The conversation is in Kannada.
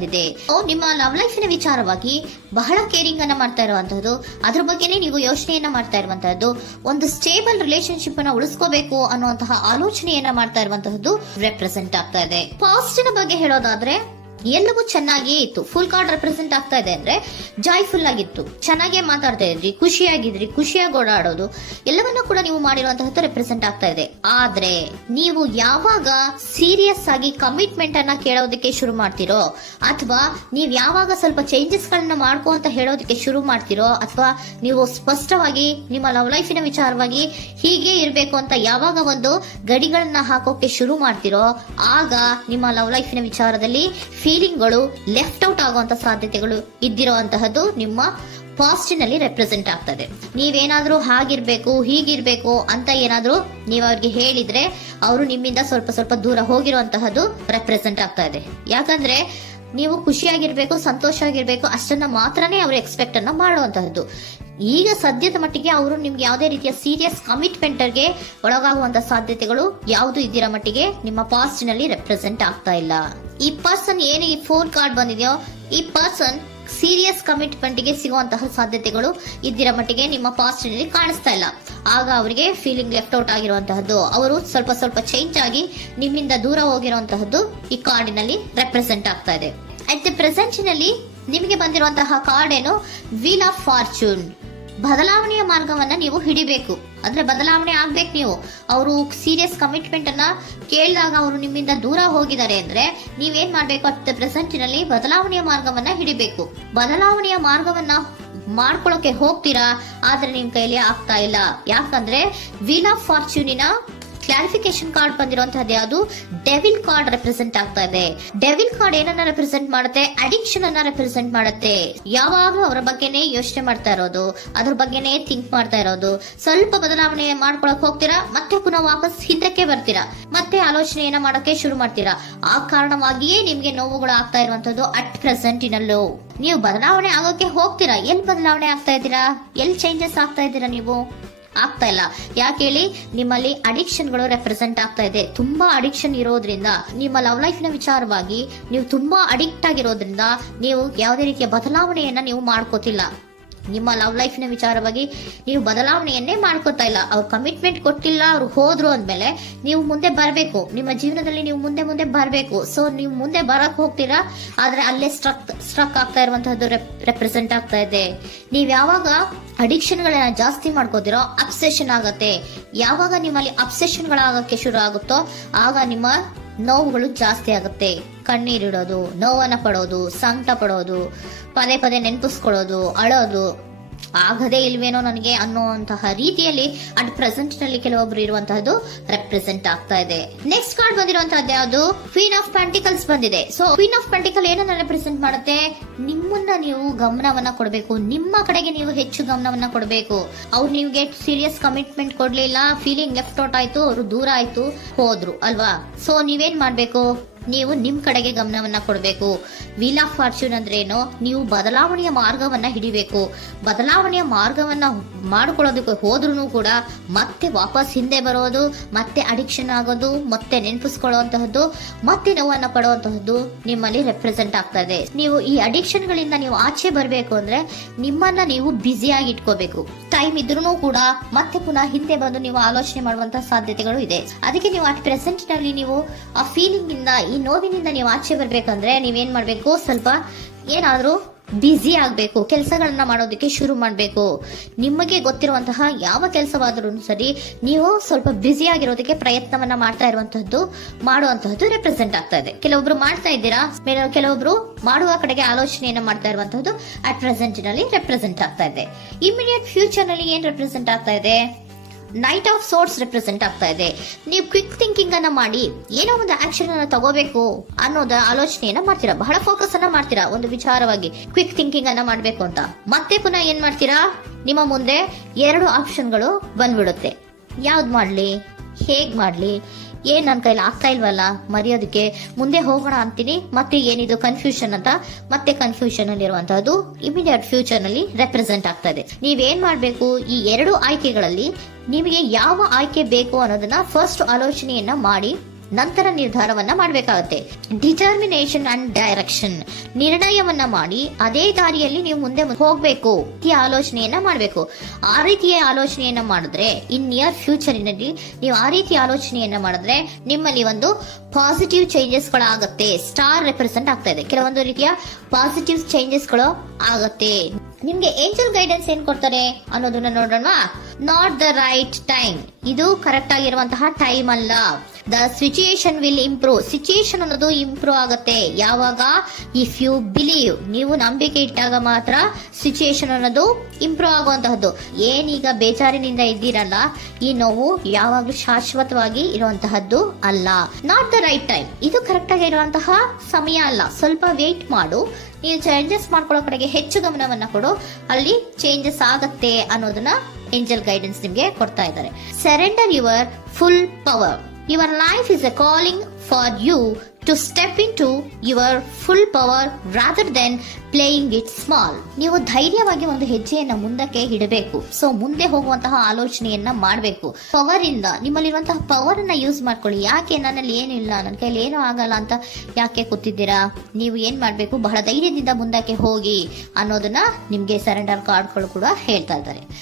ಬಂದಿದೆ. ನಿಮ್ಮ ಲವ್ ಲೈಫಿನ ವಿಚಾರವಾಗಿ ಬಹಳ ಕೇರಿಂಗ್ ಅನ್ನ ಮಾಡ್ತಾ ಇರುವಂತಹದ್ದು, ಅದ್ರ ಬಗ್ಗೆನೇ ನೀವು ಯೋಚನೆಯನ್ನ ಮಾಡ್ತಾ ಇರುವಂತಹದ್ದು, ಒಂದು ಸ್ಟೇಬಲ್ ರಿಲೇಶನ್ಶಿಪ್ ಅನ್ನ ಉಳಿಸ್ಕೋಬೇಕು ಅನ್ನುವಂತಹ ಆಲೋಚನೆಯನ್ನ ಮಾಡ್ತಾ ಇರುವಂತಹದ್ದು ರೆಪ್ರೆಸೆಂಟ್ ಆಗ್ತಾ ಇದೆ. ಪಾಸ್ಟಿನ ಬಗ್ಗೆ ಹೇಳೋದಾದ್ರೆ ಎಲ್ಲವೂ ಚೆನ್ನಾಗಿಯೇ ಇತ್ತು. ಫುಲ್ ಕಾರ್ಡ್ ರೆಪ್ರೆಸೆಂಟ್ ಆಗ್ತಾ ಇದೆ ಅಂದ್ರೆ ಜಾಯ್ಫುಲ್ ಆಗಿತ್ತು, ಚೆನ್ನಾಗೇ ಮಾತಾಡ್ತಾ ಇದ್ರಿ, ಖುಷಿಯಾಗಿದ್ರಿ, ಖುಷಿಯಾಗಿ ಓಡಾಡೋದು ಎಲ್ಲವನ್ನ ಕೂಡ ನೀವು ಮಾಡಿರುವಂತಹದ್ದು ರೆಪ್ರೆಸೆಂಟ್ ಆಗ್ತಾ ಇದೆ. ಆದ್ರೆ ನೀವು ಯಾವಾಗ ಸೀರಿಯಸ್ ಆಗಿ ಕಮಿಟ್ಮೆಂಟ್ ಅನ್ನ ಕೇಳೋದಕ್ಕೆ ಶುರು ಮಾಡ್ತಿರೋ, ಅಥವಾ ನೀವ್ ಯಾವಾಗ ಸ್ವಲ್ಪ ಚೇಂಜಸ್ ಗಳನ್ನ ಮಾಡ್ಕೋ ಅಂತ ಹೇಳೋದಕ್ಕೆ ಶುರು ಮಾಡ್ತಿರೋ, ಅಥವಾ ನೀವು ಸ್ಪಷ್ಟವಾಗಿ ನಿಮ್ಮ ಲವ್ ಲೈಫಿನ ವಿಚಾರವಾಗಿ ಹೀಗೆ ಇರಬೇಕು ಅಂತ ಯಾವಾಗ ಒಂದು ಗಡಿಗಳನ್ನ ಹಾಕೋಕೆ ಶುರು ಮಾಡ್ತಿರೋ, ಆಗ ನಿಮ್ಮ ಲವ್ ಲೈಫಿನ ವಿಚಾರದಲ್ಲಿ ಫೀಲಿಂಗ್ಗಳು ಲೆಫ್ಟ್ ಔಟ್ ಆಗುವಂತ ಸಾಧ್ಯತೆಗಳು ಇದ್ದಿರುವಂತಹದ್ದು ನಿಮ್ಮ ಪಾಸ್ಟಿನಲ್ಲಿ ರೆಪ್ರೆಸೆಂಟ್ ಆಗ್ತದೆ. ನೀವೇನಾದ್ರೂ ಹಾಗಿರ್ಬೇಕು ಹೀಗಿರ್ಬೇಕು ಅಂತ ಏನಾದ್ರೂ ನೀವು ಅವ್ರಿಗೆ ಹೇಳಿದ್ರೆ ಅವರು ನಿಮ್ಮಿಂದ ಸ್ವಲ್ಪ ಸ್ವಲ್ಪ ದೂರ ಹೋಗಿರುವಂತಹದ್ದು ರೆಪ್ರೆಸೆಂಟ್ ಆಗ್ತಾ ಇದೆ. ಯಾಕಂದ್ರೆ ನೀವು ಖುಷಿಯಾಗಿರ್ಬೇಕು, ಸಂತೋಷ ಆಗಿರ್ಬೇಕು ಅಷ್ಟನ್ನ ಮಾತ್ರನೇ ಅವರು ಎಕ್ಸ್ಪೆಕ್ಟ್ ಅನ್ನ ಮಾಡುವಂತಹದ್ದು. ಈಗ ಸದ್ಯದ ಮಟ್ಟಿಗೆ ಅವರು ನಿಮ್ಗೆ ಯಾವುದೇ ರೀತಿಯ ಸೀರಿಯಸ್ ಕಮಿಟ್ಮೆಂಟ್ಗೆ ಒಳಗಾಗುವಂತ ಸಾಧ್ಯತೆಗಳು ಯಾವುದು ಇದ್ದಿರೋ ಮಟ್ಟಿಗೆ ನಿಮ್ಮ ಪಾಸ್ಟ್ ನಲ್ಲಿ ರೆಪ್ರೆಸೆಂಟ್ ಆಗ್ತಾ ಇಲ್ಲ. ಈ ಪರ್ಸನ್ ಏನು ಈ 4 ಕಾರ್ಡ್ ಬಂದಿದೆಯೋ, ಈ ಪರ್ಸನ್ ಸೀರಿಯಸ್ ಕಮಿಟ್ಮೆಂಟ್ ಗೆ ಸಿಗುವಂತಹ ಸಾಧ್ಯತೆಗಳು ಇದ್ದಿರೋ ಮಟ್ಟಿಗೆ ನಿಮ್ಮ ಪಾಸ್ಟ್ ನಲ್ಲಿ ಕಾಣಿಸ್ತಾ ಇಲ್ಲ. ಆಗ ಅವರಿಗೆ ಫೀಲಿಂಗ್ ಲೆಫ್ಟ್ ಔಟ್ ಆಗಿರುವಂತಹದ್ದು, ಅವರು ಸ್ವಲ್ಪ ಸ್ವಲ್ಪ ಚೇಂಜ್ ಆಗಿ ನಿಮ್ಮಿಂದ ದೂರ ಹೋಗಿರುವಂತಹದ್ದು ಈ ಕಾರ್ಡಿನಲ್ಲಿ ರೆಪ್ರೆಸೆಂಟ್ ಆಗ್ತಾ ಇದೆ. ಅಟ್ ದ ಪ್ರೆಸೆಂಟ್ ನಲ್ಲಿ ನಿಮಗೆ ಬಂದಿರುವಂತಹ ಕಾರ್ಡ್ ಏನು, ವೀಲ್ ಆಫ್ ಫಾರ್ಚೂನ್. ಬದಲಾವಣೆಯ ಮಾರ್ಗವನ್ನ ನೀವು ಹಿಡಿಬೇಕು, ಅಂದ್ರೆ ಬದಲಾವಣೆ ಆಗ್ಬೇಕು. ನೀವು ಅವರು ಸೀರಿಯಸ್ ಕಮಿಟ್ಮೆಂಟ್ ಅನ್ನ ಕೇಳಿದಾಗ ಅವರು ನಿಮ್ಮಿಂದ ದೂರ ಹೋಗಿದ್ದಾರೆ ಅಂದ್ರೆ ನೀವೇನ್ ಮಾಡ್ಬೇಕು, ಅಟ್ ಪ್ರೆಸೆಂಟ್ ನಲ್ಲಿ ಬದಲಾವಣೆಯ ಮಾರ್ಗವನ್ನ ಹಿಡಿಬೇಕು. ಬದಲಾವಣೆಯ ಮಾರ್ಗವನ್ನ ಮಾಡ್ಕೊಳ್ಳೋಕೆ ಹೋಗ್ತೀರಾ, ಆದ್ರೆ ನಿಮ್ ಕೈಲಿ ಆಗ್ತಾ ಇಲ್ಲ. ಯಾಕಂದ್ರೆ ವೀಲ್ ಆಫ್ ಫಾರ್ಚೂನಿನ ಕ್ಲಾರಿಫಿಕೇಶನ್ ಕಾರ್ಡ್ ಬಂದಿರುವಂತಹದ್ದು ಯಾವುದು, ಡೆವಿಲ್ ಕಾರ್ಡ್ ರೆಪ್ರೆಸೆಂಟ್ ಆಗ್ತಾ ಇದೆ. ಡೆವಿಲ್ ಕಾರ್ಡ್ ಏನನ್ನ ರೆಪ್ರೆಸೆಂಟ್ ಮಾಡುತ್ತೆ, ಅಡಿಕ್ಷನ್ ಅನ್ನ ರೆಪ್ರೆಸೆಂಟ್ ಮಾಡುತ್ತೆ. ಯಾವಾಗ್ಲೂ ಅವರ ಬಗ್ಗೆನೇ ಯೋಚನೆ ಮಾಡ್ತಾ ಇರೋದು, ಅದ್ರ ಬಗ್ಗೆನೇ ಥಿಂಕ್ ಮಾಡ್ತಾ ಇರೋದು. ಸ್ವಲ್ಪ ಬದಲಾವಣೆ ಮಾಡ್ಕೊಳಕ್ ಹೋಗ್ತೀರಾ, ಮತ್ತೆ ಪುನಃ ವಾಪಸ್ ಹಿಂದಕ್ಕೆ ಬರ್ತೀರಾ, ಮತ್ತೆ ಆಲೋಚನೆಯನ್ನ ಮಾಡೋಕೆ ಶುರು ಮಾಡ್ತೀರಾ. ಆ ಕಾರಣವಾಗಿಯೇ ನಿಮ್ಗೆ ನೋವುಗಳು ಆಗ್ತಾ ಇರುವಂತದ್ದು ಅಟ್ ಪ್ರೆಸೆಂಟ್ ನಲ್ಲೂ. ನೀವು ಬದಲಾವಣೆ ಆಗೋಕೆ ಹೋಗ್ತೀರಾ, ಎಲ್ಲಿ ಬದಲಾವಣೆ ಆಗ್ತಾ ಇದ್ದೀರಾ, ಎಲ್ಲಿ ಚೇಂಜಸ್ ಆಗ್ತಾ ಇದ್ದೀರಾ, ನೀವು ಆಗ್ತಾ ಇಲ್ಲ. ಯಾಕೆ ಹೇಳಿ, ನಿಮ್ಮಲ್ಲಿ ಅಡಿಕ್ಷನ್ ಗಳು ರೆಪ್ರೆಸೆಂಟ್ ಆಗ್ತಾ ಇದೆ. ತುಂಬಾ ಅಡಿಕ್ಷನ್ ಇರೋದ್ರಿಂದ, ನಿಮ್ಮ ಲವ್ ಲೈಫ್ ನ ವಿಚಾರವಾಗಿ ನೀವು ತುಂಬಾ ಅಡಿಕ್ಟ್ ಆಗಿರೋದ್ರಿಂದ ನೀವು ಯಾವುದೇ ರೀತಿಯ ಬದಲಾವಣೆಯನ್ನ ನೀವು ಮಾಡ್ಕೋತಿಲ್ಲ. ನಿಮ್ಮ ಲವ್ ಲೈಫ್ ನ ವಿಚಾರವಾಗಿ ನೀವು ಬದಲಾವಣೆಯನ್ನೇ ಮಾಡ್ಕೋತಾ ಇಲ್ಲ. ಅವ್ರು ಕಮಿಟ್ಮೆಂಟ್ ಕೊಟ್ಟಿಲ್ಲ, ಅವ್ರು ಹೋದ್ರು ಅಂದ್ಮೇಲೆ ನೀವು ಮುಂದೆ ಬರಬೇಕು, ನಿಮ್ಮ ಜೀವನದಲ್ಲಿ ನೀವು ಮುಂದೆ ಮುಂದೆ ಬರಬೇಕು. ಸೊ ನೀವು ಮುಂದೆ ಬರಕ್ ಹೋಗ್ತೀರಾ, ಆದ್ರೆ ಅಲ್ಲೇ ಸ್ಟ್ರಕ್ ಆಗ್ತಾ ಇರುವಂತಹದ್ದು ರೆಪ್ರೆಸೆಂಟ್ ಆಗ್ತಾ ಇದೆ. ನೀವ್ ಯಾವಾಗ ಅಡಿಕ್ಷನ್ ಗಳನ್ನ ಜಾಸ್ತಿ ಮಾಡ್ಕೋತಿರೋ ಅಬ್ಸೆಷನ್ ಆಗತ್ತೆ. ಯಾವಾಗ ನಿಮ್ಮಲ್ಲಿ ಅಬ್ಸೆಷನ್ ಗಳಾಗಕ್ಕೆ ಶುರು ಆಗುತ್ತೋ ಆಗ ನಿಮ್ಮ ನೋವುಗಳು ಜಾಸ್ತಿ ಆಗುತ್ತೆ. ಕಣ್ಣೀರಿಡೋದು, ನೋವನ್ನ ಪಡೋದು, ಸಂಕಟ ಪಡೋದು, ಪದೇ ಪದೇ ನೆನಪಿಸ್ಕೊಳ್ಳೋದು, ಅಳೋದು, ಆಗದೇ ಇಲ್ವೇನೋ ನನಗೆ ಅನ್ನುವಂತಹ ರೀತಿಯಲ್ಲಿ ಅಟ್ ಪ್ರೆಸೆಂಟ್ ನಲ್ಲಿ ಕೆಲವೊಬ್ರು ಇರುವಂತಹದ್ದು ರೆಪ್ರೆಸೆಂಟ್ ಆಗ್ತಾ ಇದೆ. ನೆಕ್ಸ್ಟ್ ಕಾರ್ಡ್ ಬಂದಿರುವಂತಹದ್ದು ಯಾವುದು, ಕ್ವೀನ್ ಆಫ್ ಪೆಂಟಿಕಲ್ಸ್ ಬಂದಿದೆ. ಸೊ ಕ್ವೀನ್ ಆಫ್ ಪೆಂಟಿಕಲ್ ಏನನ್ನ ರೆಪ್ರೆಸೆಂಟ್ ಮಾಡುತ್ತೆ, ನಿಮ್ಮನ್ನ ನೀವು ಗಮನವನ್ನ ಕೊಡಬೇಕು, ನಿಮ್ಮ ಕಡೆಗೆ ನೀವು ಹೆಚ್ಚು ಗಮನವನ್ನ ಕೊಡಬೇಕು. ಅವ್ರು ನಿಮ್ಗೆ ಸೀರಿಯಸ್ ಕಮಿಟ್ಮೆಂಟ್ ಕೊಡ್ಲಿಲ್ಲ, ಫೀಲಿಂಗ್ ಲೆಫ್ಟ್ ಔಟ್ ಆಯ್ತು, ಅವರು ದೂರ ಆಯ್ತು, ಹೋದ್ರು ಅಲ್ವಾ. ಸೊ ನೀವೇನ್ ಮಾಡ್ಬೇಕು, ನೀವು ನಿಮ್ ಕಡೆಗೆ ಗಮನವನ್ನ ಕೊಡಬೇಕು. ವೀಲ್ ಆಫ್ ಫಾರ್ಚೂನ್ ಅಂದ್ರೆ ಏನು, ನೀವು ಬದಲಾವಣೆಯ ಮಾರ್ಗವನ್ನ ಹಿಡಿಬೇಕು. ಬದಲಾವಣೆಯ ಮಾರ್ಗವನ್ನ ಮಾಡ್ಕೊಳ್ಳೋದಕ್ಕೆ ಹೋದ್ರೂ ಕೂಡ ಮತ್ತೆ ವಾಪಸ್ ಹಿಂದೆ ಬರೋದು, ಮತ್ತೆ ಅಡಿಕ್ಷನ್ ಆಗೋದು, ಮತ್ತೆ ನೆನಪಿಸ್ಕೊಳ್ಳುವಂತಹದ್ದು, ಮತ್ತೆ ನೋವನ್ನ ಪಡುವಂತಹದ್ದು ನಿಮ್ಮಲ್ಲಿ ರೆಪ್ರೆಸೆಂಟ್ ಆಗ್ತಾ ಇದೆ. ನೀವು ಈ ಅಡಿಕ್ಷನ್ ಗಳಿಂದ ನೀವು ಆಚೆ ಬರಬೇಕು ಅಂದ್ರೆ ನಿಮ್ಮನ್ನ ನೀವು ಬ್ಯುಸಿಯಾಗಿ ಇಟ್ಕೋಬೇಕು. ಟೈಮ್ ಇದ್ರೂ ಕೂಡ ಮತ್ತೆ ಪುನಃ ಹಿಂದೆ ಬಂದು ನೀವು ಆಲೋಚನೆ ಮಾಡುವಂತಹ ಸಾಧ್ಯತೆಗಳು ಇದೆ. ಅದಕ್ಕೆ ನೀವು ಅಟ್ ಪ್ರೆಸೆಂಟ್ ನಲ್ಲಿ ನೀವು ಆ ಫೀಲಿಂಗ್ ಇಂದ, ಈ ನೋವಿನಿಂದ ನೀವು ಆಚೆ ಬರ್ಬೇಕಂದ್ರೆ ನೀವೇನ್ ಮಾಡ್ಬೇಕು, ಸ್ವಲ್ಪ ಏನಾದ್ರೂ ಬ್ಯುಸಿ ಆಗ್ಬೇಕು, ಕೆಲಸಗಳನ್ನ ಮಾಡೋದಕ್ಕೆ ಶುರು ಮಾಡ್ಬೇಕು. ನಿಮಗೆ ಗೊತ್ತಿರುವಂತಹ ಯಾವ ಕೆಲಸವಾದರೂ ಸರಿ ನೀವು ಸ್ವಲ್ಪ ಬ್ಯುಸಿ ಆಗಿರೋದಕ್ಕೆ ಪ್ರಯತ್ನವನ್ನ ಮಾಡ್ತಾ ಇರುವಂತಹದ್ದು, ಮಾಡುವಂತಹದ್ದು ರೆಪ್ರೆಸೆಂಟ್ ಆಗ್ತಾ ಇದೆ. ಕೆಲವೊಬ್ರು ಮಾಡ್ತಾ ಇದ್ದೀರಾ, ಕೆಲವೊಬ್ರು ಮಾಡುವ ಕಡೆಗೆ ಆಲೋಚನೆಯನ್ನ ಮಾಡ್ತಾ ಇರುವಂತಹದ್ದು ಅಟ್ ಪ್ರೆಸೆಂಟ್ ನಲ್ಲಿ ರೆಪ್ರೆಸೆಂಟ್ ಆಗ್ತಾ ಇದೆ. ಇಮಿಡಿಯೇಟ್ ಫ್ಯೂಚರ್ ನಲ್ಲಿ ಏನ್ ರೆಪ್ರೆಸೆಂಟ್ ಆಗ್ತಾ ಇದೆ, ನೈಟ್ ಆಫ್ ಸೋರ್ಟ್ಸ್ ರೆಪ್ರೆಸೆಂಟ್ ಆಗ್ತಾ ಇದೆ. ನೀವು ಕ್ವಿಕ್ ಥಿಂಕಿಂಗ್ ಅನ್ನ ಮಾಡಿ ಏನೋ ಒಂದು ಆಕ್ಷನ್ ಅನ್ನ ತಗೋಬೇಕು ಅನ್ನೋದ ಆಲೋಚನೆಯನ್ನ ಮಾಡ್ತೀರಾ, ಬಹಳ ಫೋಕಸ್ ಅನ್ನ ಮಾಡ್ತೀರಾ ಒಂದು ವಿಚಾರವಾಗಿ, ಕ್ವಿಕ್ ಥಿಂಕಿಂಗ್ ಅನ್ನ ಮಾಡ್ಬೇಕು ಅಂತ. ಮತ್ತೆ ಪುನಃ ಏನ್ ಮಾಡ್ತೀರಾ, ನಿಮ್ಮ ಮುಂದೆ 2 ಆಪ್ಷನ್ಗಳು ಬಂದ್ಬಿಡುತ್ತೆ. ಯಾವ್ದು ಮಾಡ್ಲಿ, ಹೇಗ್ ಮಾಡ್ಲಿ, ಏನ್ ನನ್ನ ಕೈಲಿ ಆಗ್ತಾ ಇಲ್ವಲ್ಲ ಮರೆಯೋದಕ್ಕೆ, ಮುಂದೆ ಹೋಗೋಣ ಅಂತೀನಿ, ಮತ್ತೆ ಏನಿದು ಕನ್ಫ್ಯೂಷನ್ ಅಂತ, ಮತ್ತೆ ಕನ್ಫ್ಯೂಷನ್ ಅಲ್ಲಿ ಇರುವಂತಹದ್ದು ಇಮಿಡಿಯೇಟ್ ಫ್ಯೂಚರ್ ನಲ್ಲಿ ರೆಪ್ರೆಸೆಂಟ್ ಆಗ್ತಾ ಇದೆ. ನೀವೇನ್ ಮಾಡ್ಬೇಕು, ಈ 2 ಆಯ್ಕೆಗಳಲ್ಲಿ ನಿಮಗೆ ಯಾವ ಆಯ್ಕೆ ಬೇಕು ಅನ್ನೋದನ್ನ ಫಸ್ಟ್ ಆಲೋಚನೆಯನ್ನ ಮಾಡಿ ನಂತರ ನಿರ್ಧಾರವನ್ನ ಮಾಡಬೇಕಾಗುತ್ತೆ. ಡಿಟರ್ಮಿನೇಷನ್ ಅಂಡ್ ಡೈರೆಕ್ಷನ್, ನಿರ್ಣಯವನ್ನ ಮಾಡಿ ಅದೇ ದಾರಿಯಲ್ಲಿ ನೀವು ಮುಂದೆ ಹೋಗ್ಬೇಕು ಈ ಆಲೋಚನೆಯನ್ನ ಮಾಡಬೇಕು. ಆ ರೀತಿಯ ಆಲೋಚನೆಯನ್ನ ಮಾಡಿದ್ರೆ ಇನ್ ನಿಯರ್ ಫ್ಯೂಚರಿನಲ್ಲಿ ನೀವು ಆ ರೀತಿ ಆಲೋಚನೆಯನ್ನ ಮಾಡಿದ್ರೆ ನಿಮ್ಮಲ್ಲಿ ಒಂದು ಪಾಸಿಟಿವ್ ಚೇಂಜಸ್ ಗಳಾಗತ್ತೆ. ಸ್ಟಾರ್ ರೆಪ್ರೆಸೆಂಟ್ ಆಗ್ತಾ ಇದೆ, ಕೆಲವೊಂದು ರೀತಿಯ ಪಾಸಿಟಿವ್ ಚೇಂಜಸ್ ಗಳು ಆಗತ್ತೆ. ನಿಮ್ಗೆ ಏಂಜಲ್ ಗೈಡೆನ್ಸ್ ಏನ್ ಕೊಡ್ತಾರೆ ಅನ್ನೋದನ್ನ ನೋಡೋಣ. ನಾಟ್ ದ ರೈಟ್ ಟೈಮ್, ಇದು ಕರೆಕ್ಟ್ ಆಗಿರುವಂತಹ ಟೈಮ್ ಅಲ್ಲ. The situation will improve, situation ಅನ್ನೋದು ಇಂಪ್ರೂವ್ ಆಗುತ್ತೆ ಯಾವಾಗ, ಇಫ್ ಯು ಬಿಲೀವ್, ನೀವು ನಂಬಿಕೆ ಇಟ್ಟಾಗ ಮಾತ್ರ ಸಿಚುಯೇಷನ್ ಅನ್ನೋದು ಇಂಪ್ರೂವ್ ಆಗುವಂತಹದ್ದು. ಏನೀಗ ಬೇಜಾರಿನಿಂದ ಇದ್ದೀರಲ್ಲ, ಈ ನೋವು ಯಾವಾಗ್ಲೂ ಶಾಶ್ವತವಾಗಿ ಇರುವಂತಹದ್ದು ಅಲ್ಲ. ನಾಟ್ ದ ರೈಟ್ ಟೈಮ್, ಇದು ಕರೆಕ್ಟ್ ಆಗಿರುವಂತಹ ಸಮಯ ಅಲ್ಲ, ಸ್ವಲ್ಪ ವೇಟ್ ಮಾಡು, ನೀವು ಚೇಂಜಸ್ ಮಾಡ್ಕೊಳ್ಳೋ ಕಡೆಗೆ ಹೆಚ್ಚು ಗಮನವನ್ನ ಕೊಡು, ಅಲ್ಲಿ ಚೇಂಜಸ್ ಆಗತ್ತೆ ಅನ್ನೋದನ್ನ ಏಂಜಲ್ ಗೈಡೆನ್ಸ್ ನಿಮ್ಗೆ ಕೊಡ್ತಾ ಇದ್ದಾರೆ. Surrender your full power. Your life is a calling for you to step into your full power rather than playing it small. ನೀವು ಧೈರ್ಯವಾಗಿ ಒಂದು ಹೆಜ್ಜೆಯನ್ನ ಮುಂದಕ್ಕೆ ಇಡಬೇಕು. ಸೊ ಮುಂದೆ ಹೋಗುವಂತಹ ಆಲೋಚನೆಯನ್ನ ಮಾಡಬೇಕು. ಪವರ್ ಇಂದ, ನಿಮ್ಮಲ್ಲಿರುವಂತಹ ಪವರ್ ಅನ್ನ ಯೂಸ್ ಮಾಡ್ಕೊಳ್ಳಿ. ಯಾಕೆ ನನ್ನಲ್ಲಿ ಏನಿಲ್ಲ, ನನ್ನ ಕೈಲಿ ಏನೂ ಆಗಲ್ಲ ಅಂತ ಯಾಕೆ ಕೂತಿದ್ದೀರಾ? ನೀವು ಏನ್ ಮಾಡ್ಬೇಕು, ಬಹಳ ಧೈರ್ಯದಿಂದ ಮುಂದಕ್ಕೆ ಹೋಗಿ ಅನ್ನೋದನ್ನ ನಿಮ್ಗೆ ಸರೆಂಡರ್ ಕಾರ್ಡ್ಗಳು ಕೂಡ ಹೇಳ್ತಾ ಇದ್ದಾರೆ.